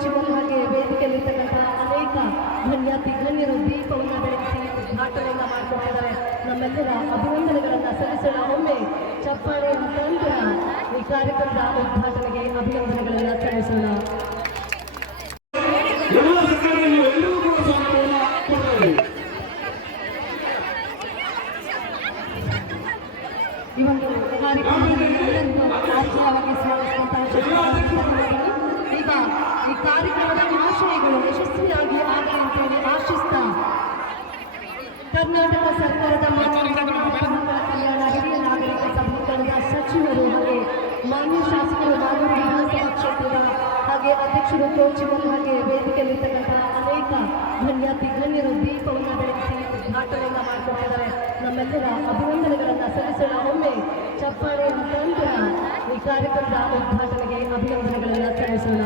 ಕೋಚಿಗಳು ಹಾಗೆ ವೇದಿಕೆಯಲ್ಲಿರ್ತಕ್ಕಂತಹ ಅನೇಕ ಗಣ್ಯರು ದೀಪವನ್ನು ಬೆಳಗಿಸಿ ಉದ್ಘಾಟನೆಯನ್ನ ಮಾಡ್ಕೊಳ್ತಿದ್ದಾರೆ. ನಮ್ಮೆಲ್ಲರ ಅಭಿನಂದನೆಗಳನ್ನ ಸಲ್ಲಿಸೋಣ. ಒಮ್ಮೆ ಚಪ್ಪಾಳೆ ಮುಖಾಂತರ ಈ ಕಾರ್ಯಕ್ರಮದ ಉದ್ಘಾಟನೆಗೆ ಅಭಿನಂದನೆಗಳನ್ನ ಸಲ್ಲಿಸೋಣ. ಈ ಒಂದು ಕಾರ್ಯಕ್ರಮವನ್ನು ಆಶ್ಚರ್ಯವಾಗಿ ಸ್ವಾಗತಿಸುವಂತಹ ಈಗ ಈ ಕಾರ್ಯಕ್ರಮದ ಆಶಯಗಳು ಯಶಸ್ವಿಯಾಗಿ ಆಗಲಿ ಅಂತೇಳಿ ಆಶಿಸ್ತಾ ಕರ್ನಾಟಕ ಸರ್ಕಾರದ ಕಲ್ಯಾಣ ಹಿರಿಯ ನಾಗರಿಕ ಸಬಲೀಕರಣದ ಸಚಿವರು ಹಾಗೆ ಮಾನ್ಯ ಶಾಸಕರು ಮಾಲೂರು ವಿಧಾನಸಭಾ ಕ್ಷೇತ್ರದ ಹಾಗೆ ಅಧ್ಯಕ್ಷರು ಕೋಚಿಗಳು ಹಾಗೆ ವೇದಿಕೆಯಲ್ಲಿರ್ತಕ್ಕಂತಹ ಅನೇಕ ಗಣ್ಯರು ದೀಪವನ್ನು ಬೆಳಗಿಸಿ ಉದ್ಘಾಟನೆಯನ್ನ ಮಾಡ್ಕೊಳ್ತಿದ್ದಾರೆ. ನಮ್ಮೆಲ್ಲರ ಅಭಿನಂದನೆಗಳನ್ನ ಸಲ್ಲಿಸೋಣ. ಒಮ್ಮೆ ಚಪ್ಪಾಳೆ ಮುಖಾಂತರ ಈ ಕಾರ್ಯಕ್ರಮದ ಉದ್ಘಾಟನೆಗೆ ಅಭಿನಂದನೆಗಳನ್ನ ಸಲ್ಲಿಸೋಣ.